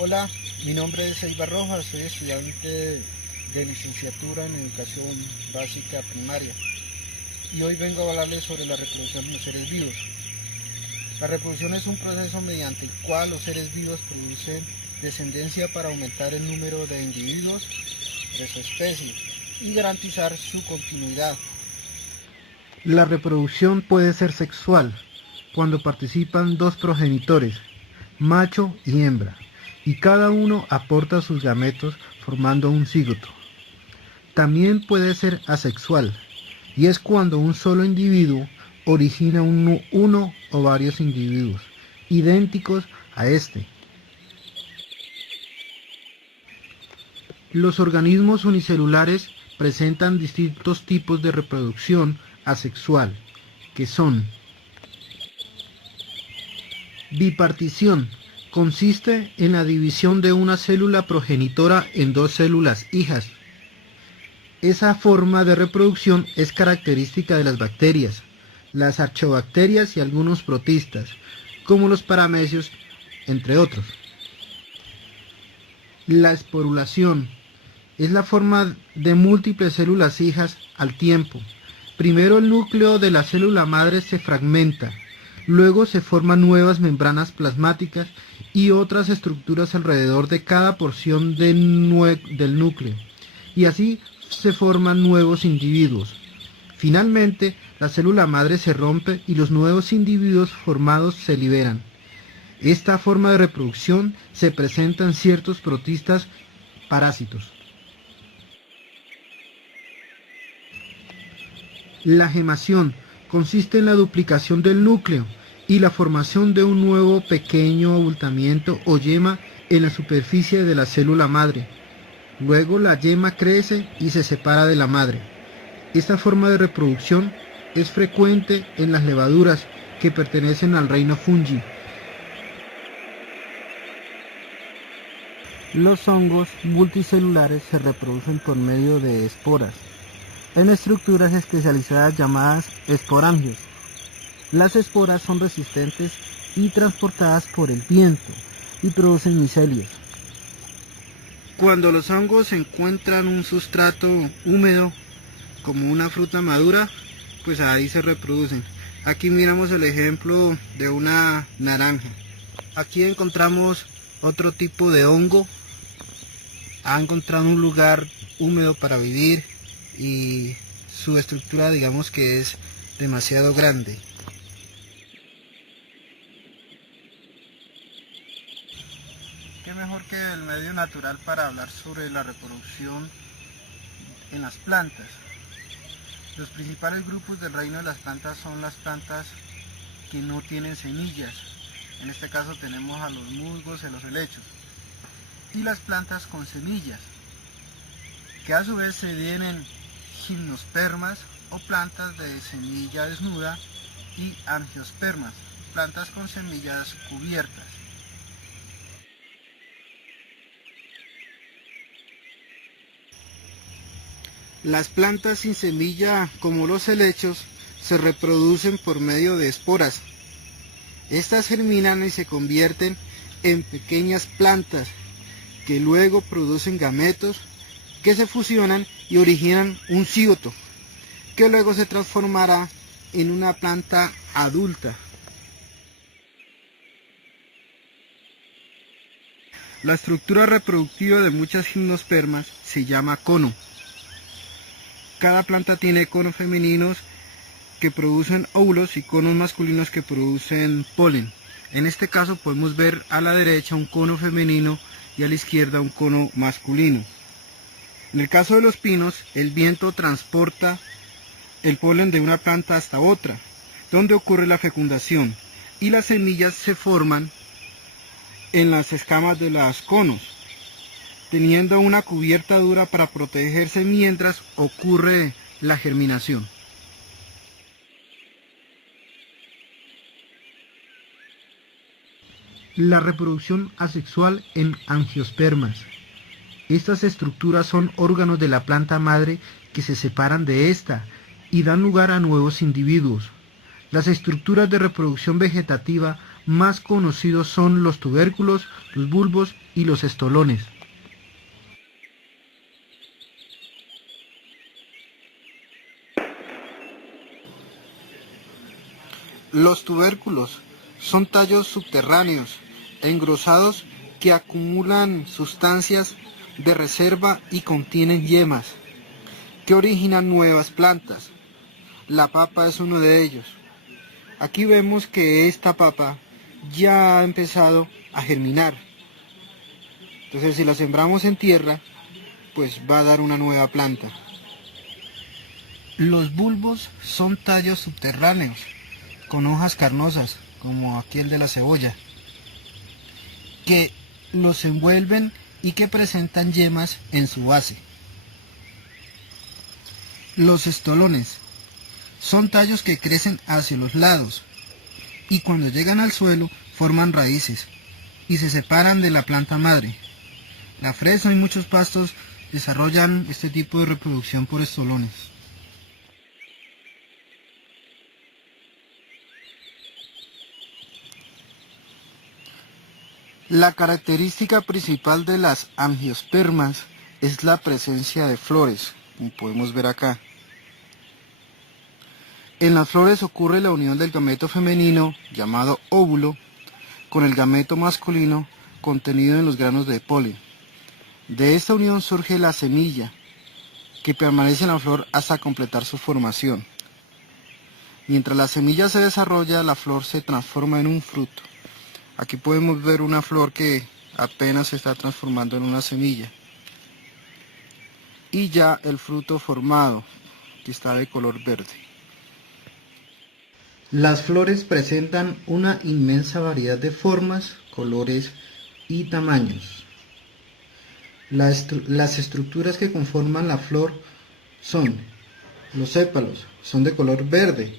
Hola, mi nombre es Eibar Rojas, soy estudiante de licenciatura en Educación Básica Primaria y hoy vengo a hablarles sobre la reproducción de los seres vivos. La reproducción es un proceso mediante el cual los seres vivos producen descendencia para aumentar el número de individuos de su especie y garantizar su continuidad. La reproducción puede ser sexual, cuando participan dos progenitores, macho y hembra, y cada uno aporta sus gametos formando un cigoto. También puede ser asexual, y es cuando un solo individuo origina uno o varios individuos, idénticos a este. Los organismos unicelulares presentan distintos tipos de reproducción asexual, que son: bipartición. Consiste en la división de una célula progenitora en dos células hijas. Esa forma de reproducción es característica de las bacterias, las archaeobacterias y algunos protistas, como los paramecios, entre otros. La esporulación es la forma de múltiples células hijas al tiempo. Primero el núcleo de la célula madre se fragmenta, luego se forman nuevas membranas plasmáticas y otras estructuras alrededor de cada porción del núcleo, y así se forman nuevos individuos. Finalmente, la célula madre se rompe y los nuevos individuos formados se liberan. Esta forma de reproducción se presenta en ciertos protistas parásitos. La gemación consiste en la duplicación del núcleo y la formación de un nuevo pequeño abultamiento o yema en la superficie de la célula madre. Luego la yema crece y se separa de la madre. Esta forma de reproducción es frecuente en las levaduras que pertenecen al reino fungi. Los hongos multicelulares se reproducen por medio de esporas, en estructuras especializadas llamadas esporangios. Las esporas son resistentes y transportadas por el viento y producen micelios. Cuando los hongos encuentran un sustrato húmedo, como una fruta madura, pues ahí se reproducen. Aquí miramos el ejemplo de una naranja. Aquí encontramos otro tipo de hongo. Ha encontrado un lugar húmedo para vivir y su estructura, digamos que es demasiado grande. ¿Qué mejor que el medio natural para hablar sobre la reproducción en las plantas? Los principales grupos del reino de las plantas son las plantas que no tienen semillas. En este caso tenemos a los musgos y los helechos. Y las plantas con semillas, que a su vez se dividen en gimnospermas o plantas de semilla desnuda y angiospermas, plantas con semillas cubiertas. Las plantas sin semilla, como los helechos, se reproducen por medio de esporas. Estas germinan y se convierten en pequeñas plantas que luego producen gametos que se fusionan y originan un cigoto, que luego se transformará en una planta adulta. La estructura reproductiva de muchas gimnospermas se llama cono. Cada planta tiene conos femeninos que producen óvulos y conos masculinos que producen polen. En este caso podemos ver a la derecha un cono femenino y a la izquierda un cono masculino. En el caso de los pinos, el viento transporta el polen de una planta hasta otra, donde ocurre la fecundación, y las semillas se forman en las escamas de los conos, teniendo una cubierta dura para protegerse mientras ocurre la germinación. La reproducción asexual en angiospermas. Estas estructuras son órganos de la planta madre que se separan de esta y dan lugar a nuevos individuos. Las estructuras de reproducción vegetativa más conocidos son los tubérculos, los bulbos y los estolones. Los tubérculos son tallos subterráneos, engrosados que acumulan sustancias de reserva y contienen yemas, que originan nuevas plantas. La papa es uno de ellos. Aquí vemos que esta papa ya ha empezado a germinar. Entonces, si la sembramos en tierra, pues va a dar una nueva planta. Los bulbos son tallos subterráneos, con hojas carnosas, como aquí el de la cebolla, que los envuelven y que presentan yemas en su base. Los estolones son tallos que crecen hacia los lados y cuando llegan al suelo forman raíces y se separan de la planta madre. La fresa y muchos pastos desarrollan este tipo de reproducción por estolones. La característica principal de las angiospermas es la presencia de flores, como podemos ver acá. En las flores ocurre la unión del gameto femenino, llamado óvulo, con el gameto masculino contenido en los granos de polen. De esta unión surge la semilla, que permanece en la flor hasta completar su formación. Mientras la semilla se desarrolla, la flor se transforma en un fruto. Aquí podemos ver una flor que apenas se está transformando en una semilla. Y ya el fruto formado, que está de color verde. Las flores presentan una inmensa variedad de formas, colores y tamaños. Las estructuras que conforman la flor son los sépalos, son de color verde,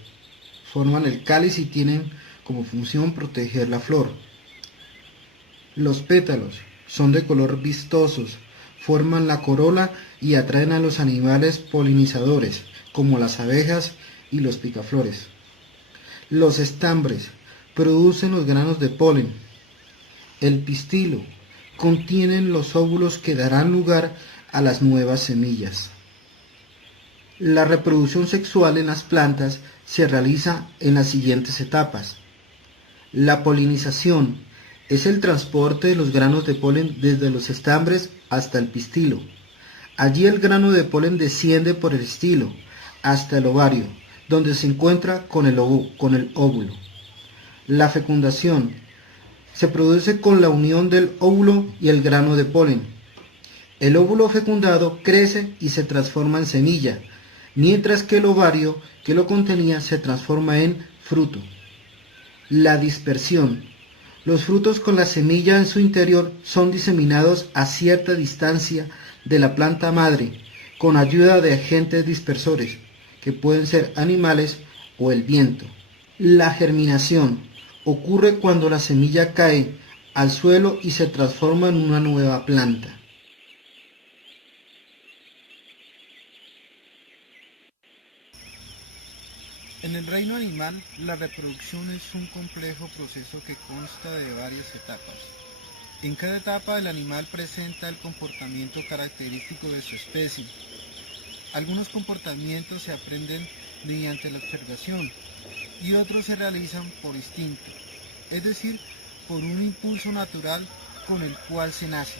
forman el cáliz y tienen como función proteger la flor. Los pétalos son de color vistosos, forman la corola y atraen a los animales polinizadores, como las abejas y los picaflores. Los estambres producen los granos de polen. El pistilo contienen los óvulos que darán lugar a las nuevas semillas. La reproducción sexual en las plantas se realiza en las siguientes etapas. La polinización es el transporte de los granos de polen desde los estambres hasta el pistilo. Allí el grano de polen desciende por el estilo hasta el ovario, donde se encuentra con el óvulo. La fecundación se produce con la unión del óvulo y el grano de polen. El óvulo fecundado crece y se transforma en semilla, mientras que el ovario que lo contenía se transforma en fruto. La dispersión. Los frutos con la semilla en su interior son diseminados a cierta distancia de la planta madre con ayuda de agentes dispersores, que pueden ser animales o el viento. La germinación ocurre cuando la semilla cae al suelo y se transforma en una nueva planta. En el reino animal, la reproducción es un complejo proceso que consta de varias etapas. En cada etapa el animal presenta el comportamiento característico de su especie. Algunos comportamientos se aprenden mediante la observación y otros se realizan por instinto, es decir, por un impulso natural con el cual se nace.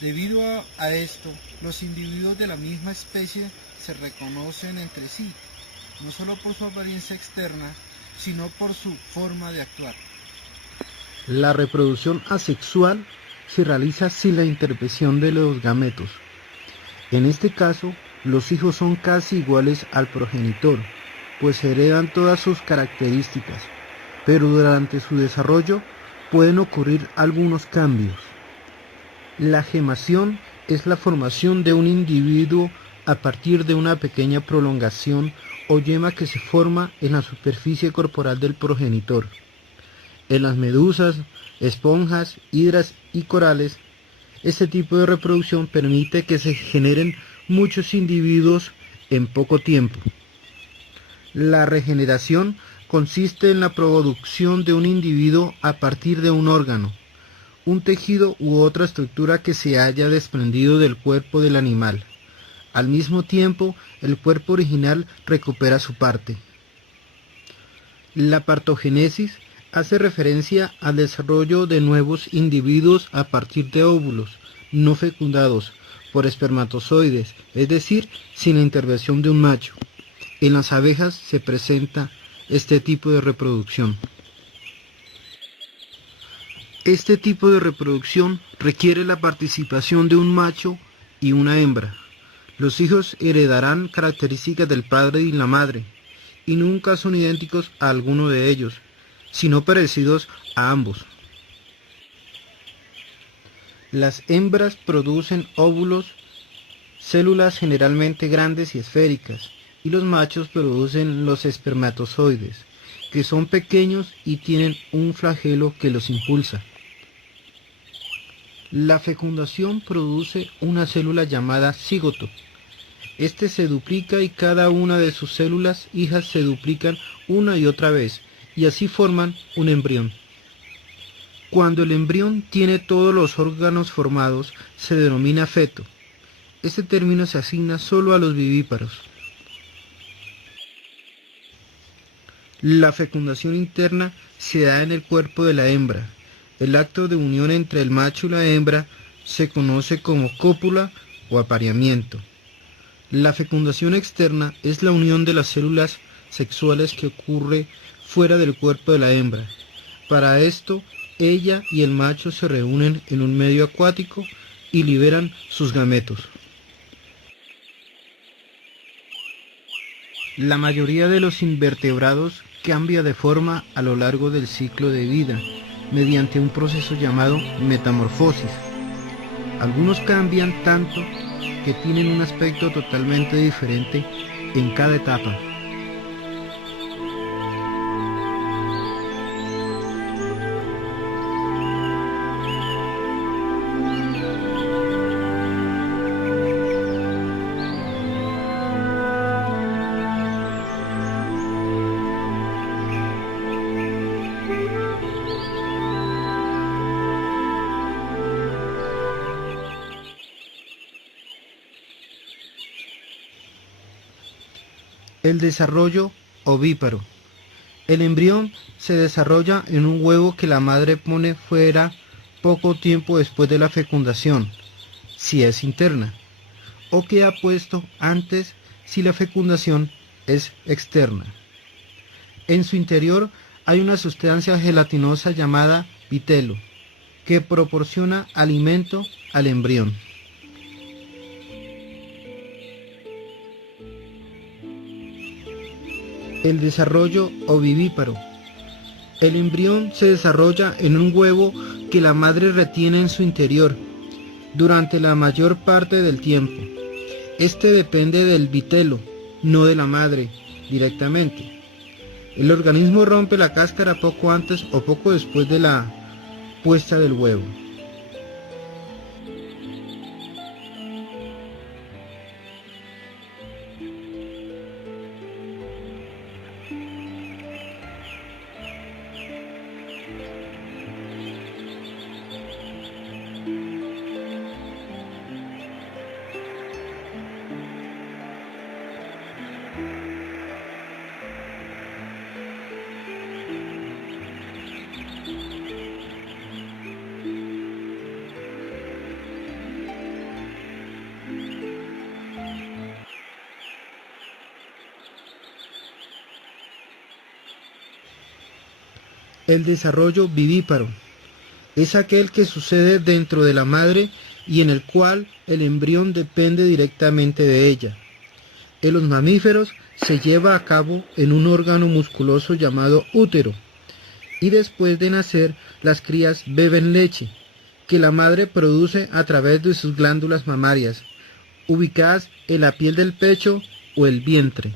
Debido a esto, los individuos de la misma especie se reconocen entre sí, no solo por su apariencia externa, sino por su forma de actuar. La reproducción asexual se realiza sin la intervención de los gametos. En este caso, los hijos son casi iguales al progenitor, pues heredan todas sus características, pero durante su desarrollo pueden ocurrir algunos cambios. La gemación es la formación de un individuo a partir de una pequeña prolongación o yema que se forma en la superficie corporal del progenitor. En las medusas, esponjas, hidras y corales, este tipo de reproducción permite que se generen muchos individuos en poco tiempo. La regeneración consiste en la producción de un individuo a partir de un órgano, un tejido u otra estructura que se haya desprendido del cuerpo del animal. Al mismo tiempo, el cuerpo original recupera su parte. La partogénesis hace referencia al desarrollo de nuevos individuos a partir de óvulos no fecundados por espermatozoides, es decir, sin la intervención de un macho. En las abejas se presenta este tipo de reproducción. Este tipo de reproducción requiere la participación de un macho y una hembra. Los hijos heredarán características del padre y la madre, y nunca son idénticos a alguno de ellos, sino parecidos a ambos. Las hembras producen óvulos, células generalmente grandes y esféricas, y los machos producen los espermatozoides, que son pequeños y tienen un flagelo que los impulsa. La fecundación produce una célula llamada cigoto. Este se duplica y cada una de sus células hijas se duplican una y otra vez, y así forman un embrión. Cuando el embrión tiene todos los órganos formados, se denomina feto. Este término se asigna solo a los vivíparos. La fecundación interna se da en el cuerpo de la hembra. El acto de unión entre el macho y la hembra se conoce como cópula o apareamiento. La fecundación externa es la unión de las células sexuales que ocurre fuera del cuerpo de la hembra. Para esto, ella y el macho se reúnen en un medio acuático y liberan sus gametos. La mayoría de los invertebrados cambia de forma a lo largo del ciclo de vida, mediante un proceso llamado metamorfosis. Algunos cambian tanto que tienen un aspecto totalmente diferente en cada etapa. El desarrollo ovíparo. El embrión se desarrolla en un huevo que la madre pone fuera poco tiempo después de la fecundación, si es interna, o que ha puesto antes si la fecundación es externa. En su interior hay una sustancia gelatinosa llamada vitelo, que proporciona alimento al embrión. El desarrollo ovivíparo. El embrión se desarrolla en un huevo que la madre retiene en su interior durante la mayor parte del tiempo. Este depende del vitelo, no de la madre directamente. El organismo rompe la cáscara poco antes o poco después de la puesta del huevo. El desarrollo vivíparo es aquel que sucede dentro de la madre y en el cual el embrión depende directamente de ella. En los mamíferos se lleva a cabo en un órgano musculoso llamado útero, y después de nacer las crías beben leche, que la madre produce a través de sus glándulas mamarias, ubicadas en la piel del pecho o el vientre.